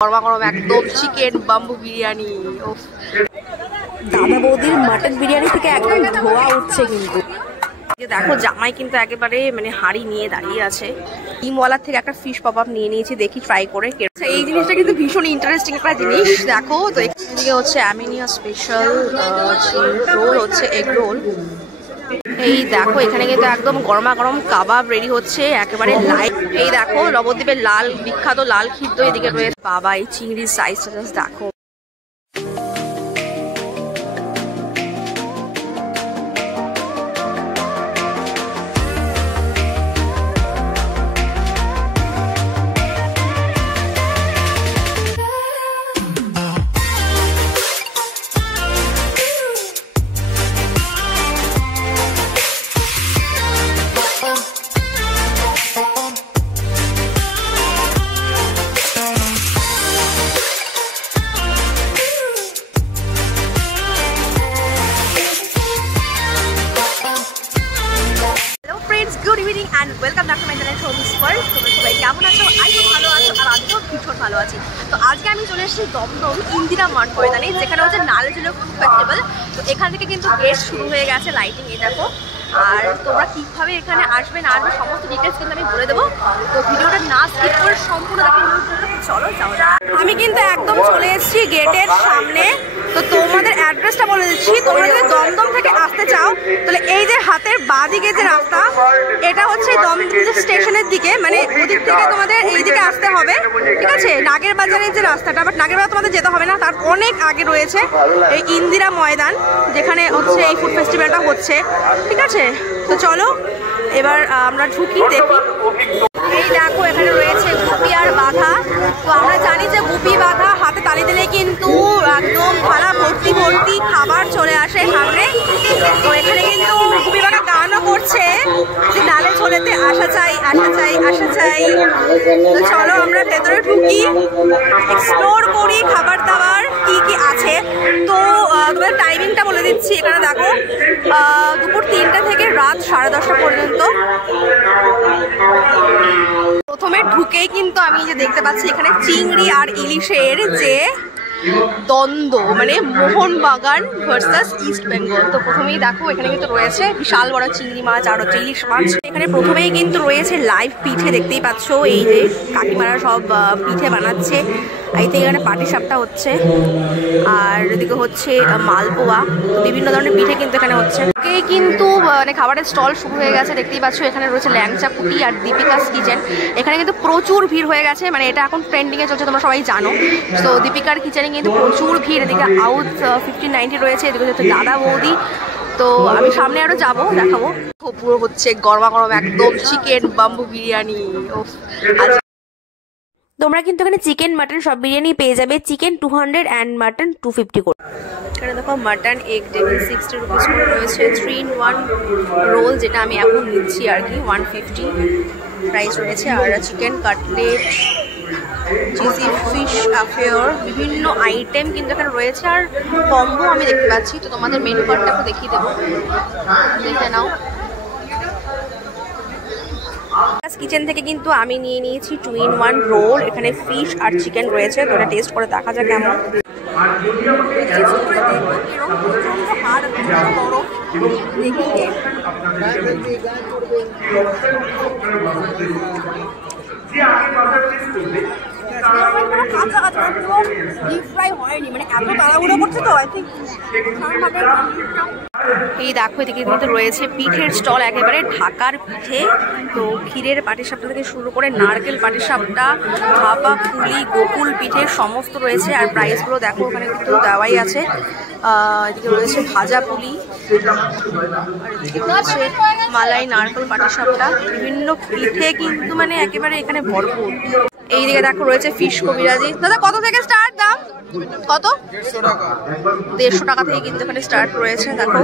গরমা গরম একদম chicken bamboo biryani. দাদা বৌদির মাটন বিরিয়ানি থেকে একদম ধোয়া উঠছে। কিন্তু দেখো জামাই কিন্তু একেবারে মানে হাঁড়ি নিয়ে দাঁড়িয়ে আছে। ডিমওয়ালার থেকে একটা ফিশ পপ আপ নিয়ে নিয়েছি, দেখি ট্রাই করে। এই জিনিসটা কিন্তু ভীষণ ইন্টারেস্টিং একটা জিনিস। দেখো তো এদিকে হচ্ছে অ্যামিনিয়া স্পেশাল রোল, হচ্ছে এগ রোল। এই দেখো এখানে কিন্তু একদম গরমা গরম কাবাব রেডি হচ্ছে একেবারে লাইভ। এই দেখো নবদ্বীপের লাল বিখ্যাত লাল খিদ্দ এদিকে রয়েছে। বাবা এই চিংড়ির সাইজটা জাস্ট দেখো। Good evening and welcome back to my channel showbiz world. তোমরা সবাই কেমন আছো? আই খুব ভালো আছো আর আমিও ভীষণ ভালো আছি। তো আজকে আমি চলে এসেছি দমদম ইন্দিরা মাঠ ময়দানে, যেখানে হচ্ছে নালেজুলো ফুড ফেস্টিভ্যাল। তো এখান থেকে কিন্তু গেট শুরু হয়ে গেছে, লাইটিং এই দেখো। আর তোমরা কীভাবে এখানে আসবে না আসবে সমস্ত ডিটেলস কিন্তু আমি বলে দেবো। তো ভিডিওটা না স্কিপ করে সম্পূর্ণ দেখে চলো যাওয়া যাক। আমি কিন্তু একদম চলে এসেছি গেটের সামনে। তো তোমাদের অ্যাড্রেসটা বলে দিচ্ছি। তোমরা যদি দমদম থেকে আসতে চাও তাহলে এই যে হাতের বাঁ দিকে যে রাস্তা, এটা হচ্ছে দমদম স্টেশনের দিকে, মানে ওদিক থেকে তোমাদের এই দিকে আসতে হবে, ঠিক আছে? নাগের বাজারের যে রাস্তাটা, বাট নাগের বাজার তোমাদের যেতে হবে না, তার অনেক আগে রয়েছে এই ইন্দিরা ময়দান, যেখানে হচ্ছে এই ফুড ফেস্টিভ্যালটা হচ্ছে, ঠিক আছে? তো চলো এবার আমরা ঢুকি, দেখি। এই দেখো এখানে রয়েছে গুপি আর বাধা। তো আমরা জানি যে গুপি বাধা হাতে তালি দিলে কিন্তু একদম থালা ভর্তি ভর্তি খাবার চলে আসে সামনে। তো এখানে কিন্তু গুপি বাধা গানও করছে যে নালে ছোলেতে আসা চাই আসা চাই আসা চাই। তো চলো আমরা ভেতরে ঢুকি, এক্সপ্লোর করি খাবার দাবার কি কি আছে। তো তোমাদের টাইমিংটা বলে দিচ্ছি। এখানে দেখো দুপুর 3টা থেকে রাত 10:30 পর্যন্ত। প্রথমে ঢুকেই কিন্তু আমি যে দেখতে পাচ্ছি এখানে চিংড়ি আর ইলিশের যে দ্বন্দ্ব, মানে মোহনবাগান ভার্সাস ইস্ট বেঙ্গল। তো প্রথমেই দেখো এখানে কিন্তু রয়েছে বিশাল বড় চিংড়ি মাছ আর হচ্ছে ইলিশ মাছ। এখানে প্রথমেই কিন্তু রয়েছে লাইভ পিঠে, দেখতেই পাচ্ছ। এই যে কাকিমারা সব পিঠে বানাচ্ছে। এই থেকে এখানে পাটিসাপটা হচ্ছে, আর এদিকে হচ্ছে মালপোয়া, বিভিন্ন ধরনের পিঠে কিন্তু এখানে হচ্ছে। কিন্তু মানে খাবারের স্টল শুরু হয়ে গেছে, দেখতেই পাচ্ছ। এখানে রয়েছে ল্যাংচা কুটি আর দীপিকাস কিচেন। এখানে কিন্তু প্রচুর ভিড় হয়ে গেছে, মানে এটা এখন ট্রেন্ডিংয়ে চলছে, তোমরা সবাই জানো। তো দীপিকার কিচেনে কিন্তু প্রচুর ভিড়। এদিকে আউট 1590 রয়েছে, এদিকে হচ্ছে দাদা বৌদি। তো আমি সামনে আরো যাবো, দেখাবো। পুরো হচ্ছে গরমা গরম একদম চিকেন বাম্বু বিরিয়ানি। তোমরা কিন্তু এখানে চিকেন মাটন সব বিরিয়ানি পেয়ে যাবে। চিকেন 200 অ্যান্ড মাটন 250 করে। এখানে দেখো মাটন এগ টেবিল 60 রুপিস করে রয়েছে। 3-in-1 রোল, যেটা আমি এখন নিচ্ছি আর কি, 150 প্রাইস রয়েছে। আর chicken cutlet, cheesy fish affair, বিভিন্ন আইটেম কিন্তু এখানে রয়েছে। আর কম্বো আমি দেখতে পাচ্ছি। তো তোমাদের মেনু কার্ডটাকে দেখিয়ে দেবো, দেখে নাও। কিচেন থেকে কিন্তু আমি নিয়ে নিয়েছি 2-in-1 রোল। এখানে ফিশ আর চিকেন রয়েছে, তো এটা টেস্ট করে দেখা যাক কেমন। এই দেখো এদিকে কিন্তু রয়েছে পিঠের স্টল, একেবারে ঢাকার পিঠে। তো ক্ষীরের পাটিসাপটা থেকে শুরু করে নারকেল পাটিসাপটা, ভাপা পুলি, গোকুল পিঠে সমস্ত রয়েছে। আর প্রাইসগুলো দেখো ওখানে কিন্তু দেওয়াই আছে। এদিকে রয়েছে ভাজা পুলি, আর এদিকে রয়েছে মালাই নারকেল পাটিসাপটা, বিভিন্ন পিঠে কিন্তু মানে একেবারে এখানে ভরপুর। এইদিকে দেখো রয়েছে ফিশ কবিরাজি। দাদা কত থেকে স্টার্ট দাম? কত? 150 টাকা থেকে কিন্তু এখানে স্টার্ট রয়েছে। দেখো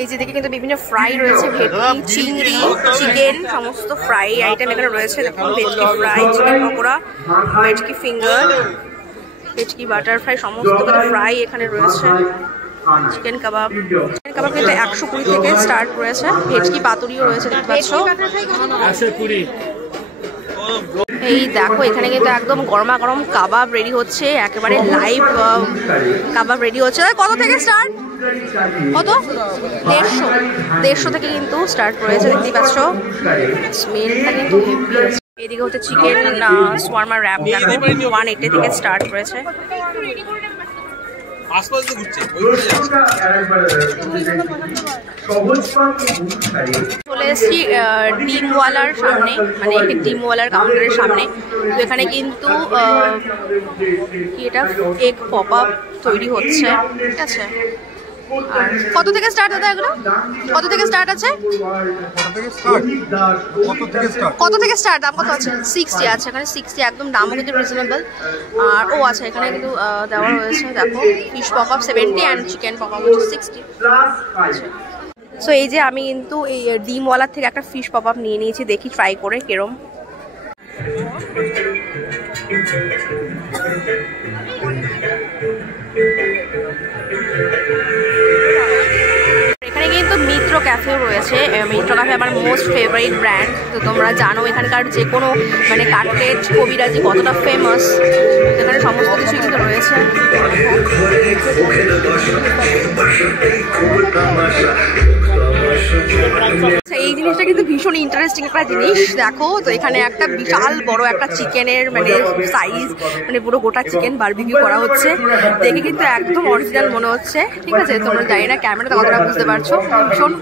এই যে দিকে কিন্তু বিভিন্ন ফ্রাই রয়েছে, ভেটকি, চিংড়ি, চিকেন, সমস্ত ফ্রাই আইটেম এখানে রয়েছে। দেখো ভেটকি ফ্রাই, চিকেন পকোড়া, ভেটকি ফিঙ্গার, ভেটকি বাটার ফ্রাই, সমস্ত কিছু ফ্রাই এখানে রয়েছে। চিকেন কাবাব কিন্তু 120 থেকে স্টার্ট রয়েছে। ভেটকি পাতুরিও রয়েছে, দেখতে পাচ্ছ। এই দেখো এখানে কিন্তু একদম গরমা গরম কাবাব রেডি হচ্ছে, একেবারে লাইভ কাবাব রেডি হচ্ছে। কত থেকে স্টার্ট? কত? 150 থেকে কিন্তু স্টার্ট করেছে, দেখতেই পাচ্ছ। স্মেলটা কিন্তু হেভি আছে। এদিকে হচ্ছে চিকেন শাওয়ারমা র‍্যাপ, 180 থেকে স্টার্ট করেছে। চলে এসেছি ডিমওয়ালার সামনে, মানে ডিমওয়ালার কাউন্টারের সামনে। তো এখানে কিন্তু কি এটা এগ পপ আপ তৈরি হচ্ছে, ঠিক আছে। আর কত থেকে স্টার্ট দাদা এগুলো? কত থেকে স্টার্ট আছে? কত থেকে স্টার্ট? দাম কত আছে? 60 আছে এখানে, 60 একদম, দামও কিন্তু রিজনেবল। আর ও আচ্ছা এখানে কিন্তু দেওয়া হয়েছে, দেখো fish pop up 70 and chicken pop up হচ্ছে 60। সো এই যে আমি কিন্তু এই ডিমওয়ালার থেকে একটা ফিশ পপ আপ নিয়ে নিয়েছি, দেখি ট্রাই করে কেরম। এখানে কিন্তু মিত্র ক্যাফেও রয়েছে। মিত্র ক্যাফে আমার মোস্ট ফেভারিট ব্র্যান্ড। তো তোমরা জানো এখানকার যে কোনো মানে কাটলেট কবিরাজি কতটা ফেমাস, এখানে সমস্ত কিছু কিন্তু রয়েছে। এই জিনিসটা কিন্তু ভীষণ ইন্টারেস্টিং একটা জিনিস, দেখো। তো এখানে একটা বিশাল বড় একটা চিকেনের মানে সাইজ, মানে পুরো গোটা চিকেন বারবিকিউ করা হচ্ছে, দেখে কিন্তু একদম অরিজিনাল মনে হচ্ছে, ঠিক আছে। তোমরা জানি না ক্যামেরাতে কতটা বুঝতে পারছো, ভীষণ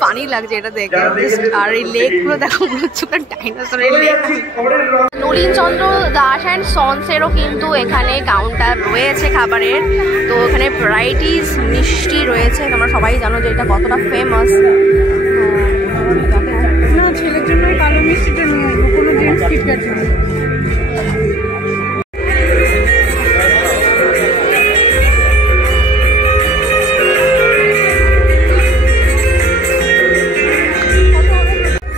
ফানি লাগছে এটা দেখে। আর এই লেগগুলো দেখো মনে হচ্ছে ডাইনোসরের লেগ। নলিন চন্দ্র দাস অ্যান্ড সন্সেরও কিন্তু এখানে কাউন্টার রয়েছে খাবারের। তো এখানে ভ্যারাইটিস মিষ্টি রয়েছে, তোমরা সবাই জানো যে এটা কতটা ফেমাস। না, ছেলের জন্য কালো মিষ্টিটা নিয়ে আসবো, কোনো জেন্টস কিটক্যাট নেই।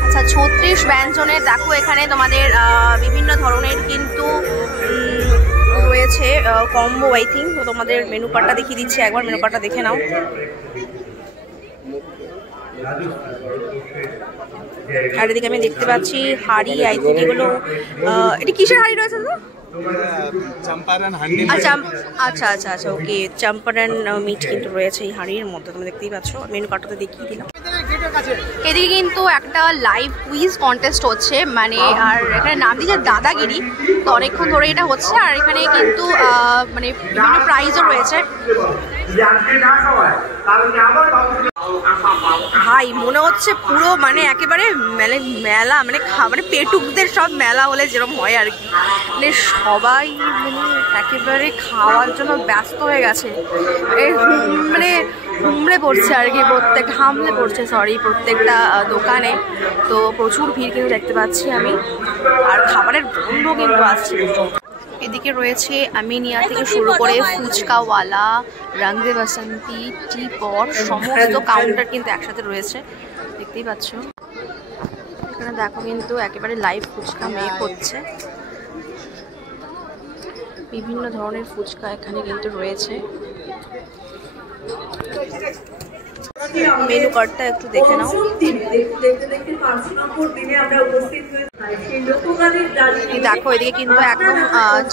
আচ্ছা 36 ব্যঞ্জনের দেখো এখানে তোমাদের বিভিন্ন ধরনের কিন্তু রয়েছে কম্বো আই থিঙ্ক। তো তোমাদের মেনু কার্ডটা দেখিয়ে দিচ্ছি, একবার মেনু কার্ডটা দেখে নাও। আর এদিকে আমি দেখতে পাচ্ছি হাড়ি, আই থিঙ্ক এগুলো এটা কিসের হাড়ি রয়েছে তো? আচ্ছা আচ্ছা আচ্ছা ওকে, চম্পারন মিট কিন্তু রয়েছে এই হাড়ির মধ্যে, তুমি দেখতেই পাচ্ছ। মেনু কার্ডটাতে দেখিয়ে দিলাম। এদিকে কিন্তু একটা লাইভ কুইজ কন্টেস্ট হচ্ছে, মানে আর এখানে নাম দিয়েছে দাদাগিরি। তো অনেকক্ষণ ধরে এটা হচ্ছে, আর এখানে কিন্তু মানে বিভিন্ন প্রাইজও রয়েছে। ভাই মনে হচ্ছে পুরো মানে একেবারে মেলা, মানে মানে পেটুকদের সব মেলা হলে যেরকম হয় আর কি, মানে সবাই মানে একেবারে খাওয়ার জন্য ব্যস্ত হয়ে গেছে, মানে হুমড়ে পড়ছে আর কি, হামলে পড়ছে প্রত্যেকটা দোকানে। তো প্রচুর ভিড় কিন্তু দেখতে পাচ্ছি আমি, আর খাবারের গন্ধ কিন্তু আসছে। এদিকে রয়েছে আমিনিয়া থেকে শুরু করে ফুচকাওয়ালা, রংদে বাসন্তী, টি পট, সমস্ত কাউন্টার কিন্তু একসাথে রয়েছে, দেখতেই পাচ্ছ। এখানে দেখো কিন্তু একেবারে লাইভ ফুচকা মেক হচ্ছে, বিভিন্ন ধরনের ফুচকা এখানে কিন্তু রয়েছে। মেনু কার্ডটা একটু দেখে নাও। দেখো এদিকে কিন্তু একদম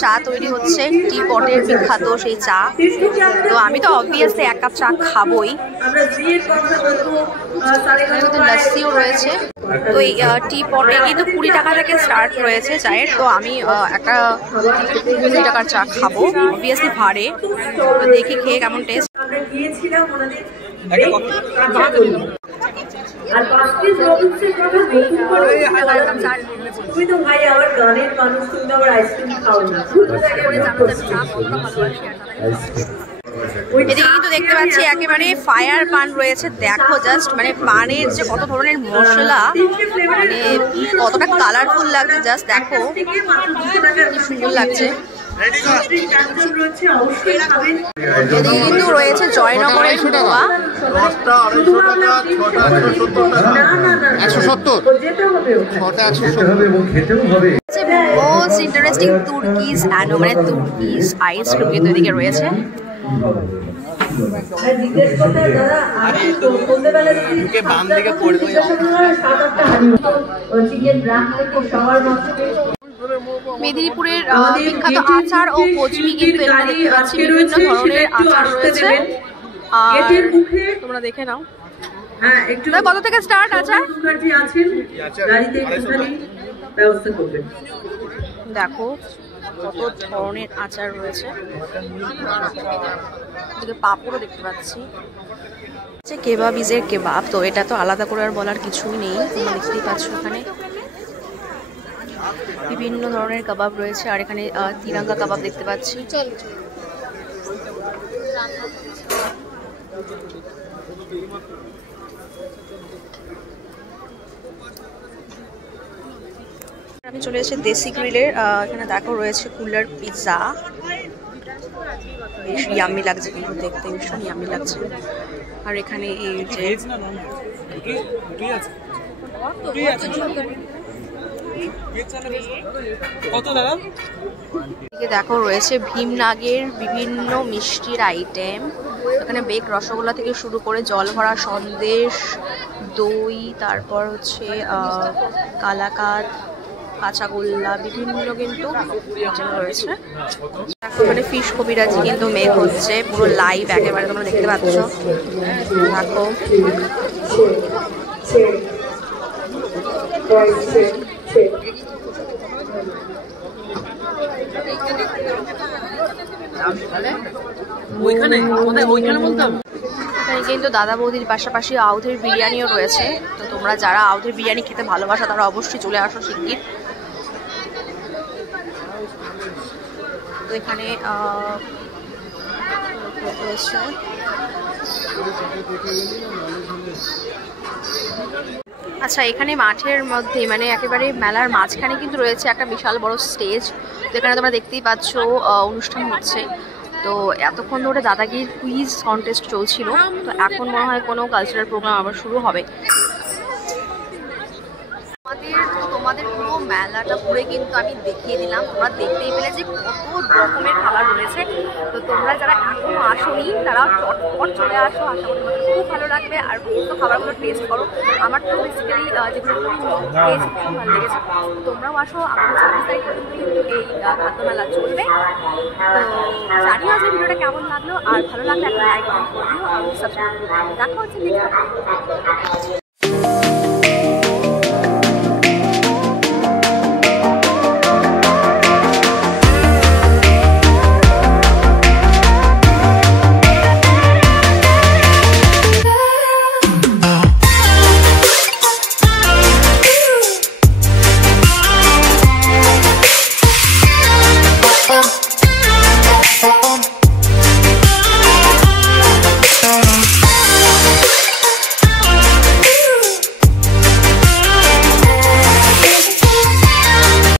চা তৈরি হচ্ছে, টি পটের বিখ্যাত সেই চা। তো আমি তো অবভিয়াসলি 1 কাপ চা খাবোই। লস্যিও রয়েছে। তো এই টি পটে কিন্তু 20 টাকা থেকে স্টার্ট রয়েছে চায়ের। তো আমি একটা 20 টাকার চা খাবো, অবভিয়াসলি ভাড়ে। তো দেখি খেয়ে কেমন টেস্ট। আর পাঁচটির রবিন্সের কথা নতুন করে তুমি তো ভাই আবার গানের মানুষ, তুমি তো আবার আইসক্রিম খাও না। এদিকে কিন্তু দেখতে পাচ্ছি একেবারে ফায়ার পান রয়েছে, দেখো জাস্ট মানে পানের যে কত ধরনের মশলা, মানে কতটা কালারফুল লাগছে, জাস্ট দেখো কি সুন্দর লাগছে। এদিকে কিন্তু রয়েছে জয়নগরের ধোয়া, 170। মোস্ট ইন্টারেস্টিং তুর্কিশ মানে তুর্কিশ আইসক্রিম কিন্তু এদিকে রয়েছে। মেদিনীপুরের বিখ্যাত আচার ও কচুরি কিন্তু এখানে দেখতে পাচ্ছি, বিভিন্ন ধরনের আচার রয়েছে। আর তোমরা দেখে নাও কত থেকে স্টার্ট আচার। দেখো কত ধরনের আচার রয়েছে, পাঁপড়ও দেখতে পাচ্ছি। কেবাবিজের কেবাব, তো এটা তো আলাদা করে আর বলার কিছুই নেই, তোমরা দেখতেই পাচ্ছ এখানে বিভিন্ন ধরনের কাবাব রয়েছে। আর এখানে তিরাঙ্গা কাবাব দেখতে পাচ্ছি। আমি চলে এসেছি দেশি গ্রিলের, এখানে দেখো রয়েছে কুলার পিৎজা, বেশ ইয়াম্মি লাগছে কিন্তু দেখতে, ভীষণ ইয়াম্মি লাগছে। আর এখানে এই যে দেখো রয়েছে ভীমনাগের বিভিন্ন মিষ্টির আইটেম। এখানে বেক রসগোল্লা থেকে শুরু করে জল ভরা সন্দেশ, দই, তারপর হচ্ছে কালাকাঁদ, কাঁচাগোল্লা, বিভিন্ন কিন্তু আইটেম রয়েছে। এখানে ফিশ কবিরাজি কিন্তু মেক হচ্ছে পুরো লাইভ, একেবারে তোমরা দেখতে পাচ্ছ। দেখো এখানে কিন্তু দাদা বৌদির পাশাপাশি আউধের বিরিয়ানিও রয়েছে। তো তোমরা যারা আউধের বিরিয়ানি খেতে ভালোবাসো তারা অবশ্যই চলে আসো শিগগির। তো এখানে রয়েছে আচ্ছা, এখানে মাঠের মধ্যে মানে একেবারে মেলার মাঝখানে কিন্তু রয়েছে একটা বিশাল বড় স্টেজ। তো এখানে তোমরা দেখতেই পাচ্ছ অনুষ্ঠান হচ্ছে। তো এতক্ষণ ধরে দাদাগির কুইজ কন্টেস্ট চলছিল, তো এখন মনে হয় কোনো কালচারাল প্রোগ্রাম আবার শুরু হবে। তোমাদের পুরো মেলাটা ঘুরে কিন্তু আমি দেখিয়ে দিলাম, তোমরা দেখতেই পেলে যে কত রকমের খাবার রয়েছে। তো তোমরা যারা এখনো আসোনি তারা চটপট চলে আসো, আশা করি তোমাদের খুব ভালো লাগবে। আর সমস্ত খাবারগুলো টেস্ট করো। আমার তো বেসিক্যালি যেগুলো টেস্ট খুব ভালো লেগেছে। তোমরাও আসো, আমাদের 26 তারিখ পর্যন্ত কিন্তু এই খাদ্য মেলা চলবে। তো জানিও যে ভিডিওটা কেমন লাগলো, আর ভালো লাগলে একটা লাইক কমেন্ট করে দিও আর সাবস্ক্রাইব করে দিও। দেখা হচ্ছে নেক্সট।